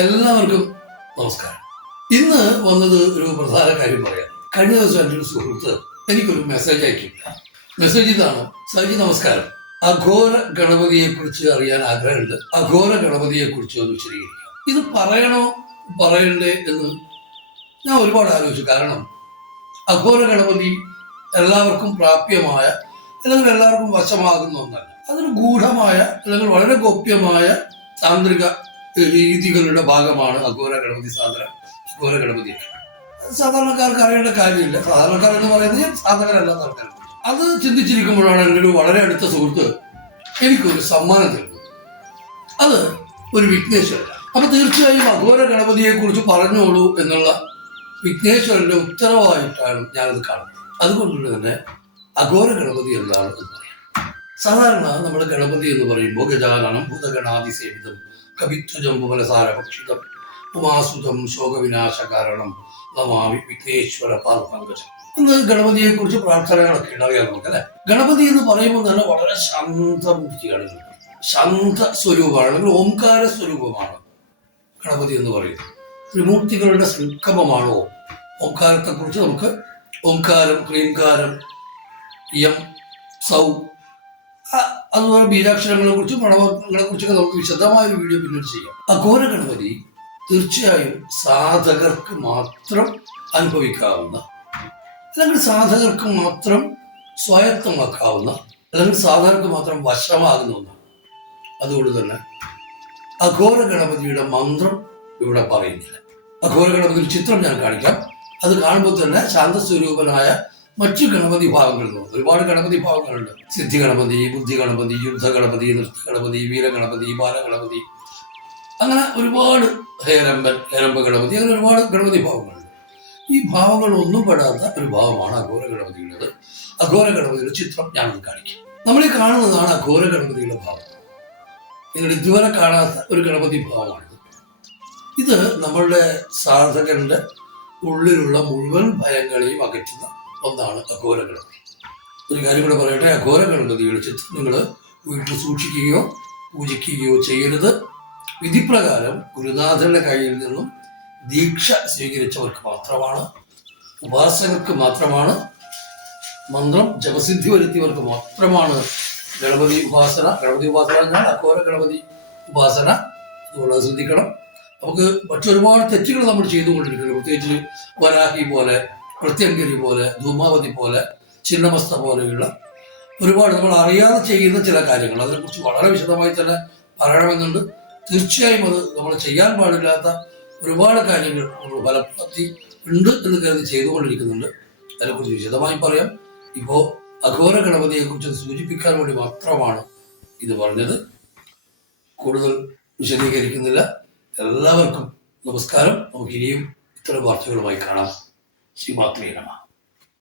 എല്ലാവർക്കും നമസ്കാരം. ഇന്ന് വന്നത് ഒരു പ്രധാന കാര്യം പറയാം. കഴിഞ്ഞ ദിവസം എൻ്റെ ഒരു സുഹൃത്ത് എനിക്കൊരു മെസ്സേജ് അയക്കില്ല. മെസ്സേജ് ഇതാണ്: സാജി നമസ്കാരം, അഘോര ഗണപതിയെ കുറിച്ച് അറിയാൻ ആഗ്രഹമുണ്ട്. അഘോര ഗണപതിയെ കുറിച്ച് ഒന്ന് വിശദീകരിക്കാം. ഇത് പറയണോ പറയണ്ടേ എന്ന് ഞാൻ ഒരുപാട് ആലോചിച്ചു. കാരണം അഘോര ഗണപതി എല്ലാവർക്കും പ്രാപ്യമായ അല്ലെങ്കിൽ എല്ലാവർക്കും വശമാകുന്ന ഒന്നല്ല. അതൊരു ഗൂഢമായ അല്ലെങ്കിൽ വളരെ ഗോപ്യമായ താന്ത്രിക രീതികളുടെ ഭാഗമാണ് അഘോര ഗണപതി സാധന. അഘോര ഗണപതി സാധാരണക്കാർക്ക് അറിയേണ്ട കാര്യമില്ല. സാധാരണക്കാർ എന്ന് പറയുന്നത് സാധാരണല്ലാത്ത ആൾക്കാരാണ്. അത് ചിന്തിച്ചിരിക്കുമ്പോഴാണ് എൻ്റെ ഒരു വളരെ അടുത്ത സുഹൃത്ത് എനിക്കൊരു സമ്മാനം തരുന്നത്. അത് ഒരു വിഘ്നേശ്വരനാണ്. അപ്പൊ തീർച്ചയായും അഘോര ഗണപതിയെ കുറിച്ച് പറഞ്ഞോളൂ എന്നുള്ള വിഘ്നേശ്വരന്റെ ഉത്തരവായിട്ടാണ് ഞാനത് കാണുന്നത്. അതുകൊണ്ട് തന്നെ അഘോര ഗണപതി എന്താണ് എന്ന് പറയാം. സാധാരണ നമ്മൾ ഗണപതി എന്ന് പറയുമ്പോൾ ഗജാനനം ഭൂതഗണാതിസേവിതം കവിത്വജം ഭുവനസാരഭക്ഷിതം ഉമാസുതം ശോകവിനാശ കാരണം നമാമി വിഘ്നേശ്വര പാദപങ്കജം എന്ന് ഗണപതിയെ കുറിച്ച് പ്രാർത്ഥനകളൊക്കെ അറിയാം നമുക്ക്, അല്ലെ? ഗണപതി എന്ന് പറയുമ്പോൾ തന്നെ വളരെ ശാന്തമൂർത്തിയാണ്, ശാന്ത സ്വരൂപമാണ്, അല്ലെങ്കിൽ ഓംകാര സ്വരൂപമാണ് ഗണപതി എന്ന് പറയുന്നത്. ത്രിമൂർത്തികളുടെ സംഗമമാണോ ഓംകാരത്തെ കുറിച്ച് നമുക്ക് ഓംകാരം, ക്രീംകാരം, യം, സൗ, അതുപോലെ ബീജാക്ഷരങ്ങളെ കുറിച്ചും പ്രണവങ്ങളെ കുറിച്ചൊക്കെ നമുക്ക് വിശദമായ ഒരു വീഡിയോ പിന്നീട് ചെയ്യാം. അഘോര ഗണപതി തീർച്ചയായും സാധകർക്ക് മാത്രം അനുഭവിക്കാവുന്ന, അല്ലെങ്കിൽ സാധകർക്ക് മാത്രം സ്വായത്തമാക്കാവുന്ന, അല്ലെങ്കിൽ സാധകർക്ക് മാത്രം വശമാകുന്ന ഒന്നാണ്. അതുകൊണ്ട് തന്നെ അഘോര ഗണപതിയുടെ മന്ത്രം ഇവിടെ പറയുന്നില്ല. അഘോര ഗണപതിയുടെ ചിത്രം ഞാൻ കാണിക്കാം. അത് കാണുമ്പോൾ തന്നെ ശാന്തസ്വരൂപനായ മറ്റു ഗണപതി ഭാവങ്ങൾ ഒരുപാട് ഗണപതി ഭാവങ്ങളുണ്ട്. സിദ്ധി ഗണപതി, ബുദ്ധി ഗണപതി, യുദ്ധ ഗണപതി, നൃത്ത ഗണപതി, വീരഗണപതി, ബാലഗണപതി, അങ്ങനെ ഒരുപാട് ഹേരമ്പ ഗണപതി, അങ്ങനെ ഒരുപാട് ഗണപതി ഭാവങ്ങളുണ്ട്. ഈ ഭാവങ്ങളൊന്നും പെടാത്ത ഒരു ഭാവമാണ് അഘോര ഗണപതിയുള്ളത്. അഘോര ഗണപതിയുടെ ചിത്രം ഞാനത് കാണിക്കാം. നമ്മൾ ഈ കാണുന്നതാണ് അഘോര ഗണപതിയുടെ ഭാവം. നിങ്ങൾ ഇതുവരെ കാണാത്ത ഒരു ഗണപതി ഭാവമാണിത്. ഇത് നമ്മളുടെ സാധകന്റെ ഉള്ളിലുള്ള മുഴുവൻ ഭയങ്ങളെയും അകറ്റുന്ന ഒന്നാണ് അഘോര ഗണപതി. ഒരു കാര്യം കൂടെ പറയട്ടെ, അഘോര ഗണപതിയുടെ ചിത്രം നിങ്ങൾ വീട്ടിൽ സൂക്ഷിക്കുകയോ പൂജിക്കുകയോ ചെയ്യരുത്. വിധിപ്രകാരം ഗുരുനാഥന്റെ കയ്യിൽ നിന്നും ദീക്ഷ സ്വീകരിച്ചവർക്ക് മാത്രമാണ്, ഉപാസകർക്ക് മാത്രമാണ്, മന്ത്രം ജപസിദ്ധി വരുത്തിയവർക്ക് മാത്രമാണ് ഗണപതി ഉപാസന. ഗണപതി ഉപാസന എന്നാൽ അഘോര ഗണപതി ഉപാസന. അതുകൊണ്ട് ശ്രദ്ധിക്കണം. നമുക്ക് മറ്റൊരുപാട് തെറ്റുകൾ നമ്മൾ ചെയ്തുകൊണ്ടിരിക്കുന്നത്, പ്രത്യേകിച്ച് വരാഹി പോലെ, പ്രത്യങ്കരി പോലെ, ധൂമാവതി പോലെ, ചിന്നമസ്ത പോലെയുള്ള ഒരുപാട് നമ്മൾ അറിയാതെ ചെയ്യുന്ന ചില കാര്യങ്ങൾ, അതിനെക്കുറിച്ച് വളരെ വിശദമായി തന്നെ പറയണമെന്നുണ്ട്. തീർച്ചയായും അത് നമ്മൾ ചെയ്യാൻ പാടില്ലാത്ത ഒരുപാട് കാര്യങ്ങൾ നമ്മൾ ഫലപ്രാപ്തി ഉണ്ട് എന്ന് കരുതി ചെയ്തുകൊണ്ടിരിക്കുന്നുണ്ട്. അതിനെക്കുറിച്ച് വിശദമായി പറയാം. ഇപ്പോൾ അഘോര ഗണപതിയെ കുറിച്ച് സൂചിപ്പിക്കാൻ വേണ്ടി മാത്രമാണ് ഇത് പറഞ്ഞത്. കൂടുതൽ വിശദീകരിക്കുന്നില്ല. എല്ലാവർക്കും നമസ്കാരം. നമുക്ക് ഇനിയും ഇത്തരം വാർത്തകളുമായി കാണാം. ശ്രീമാത്രേ നമഃ.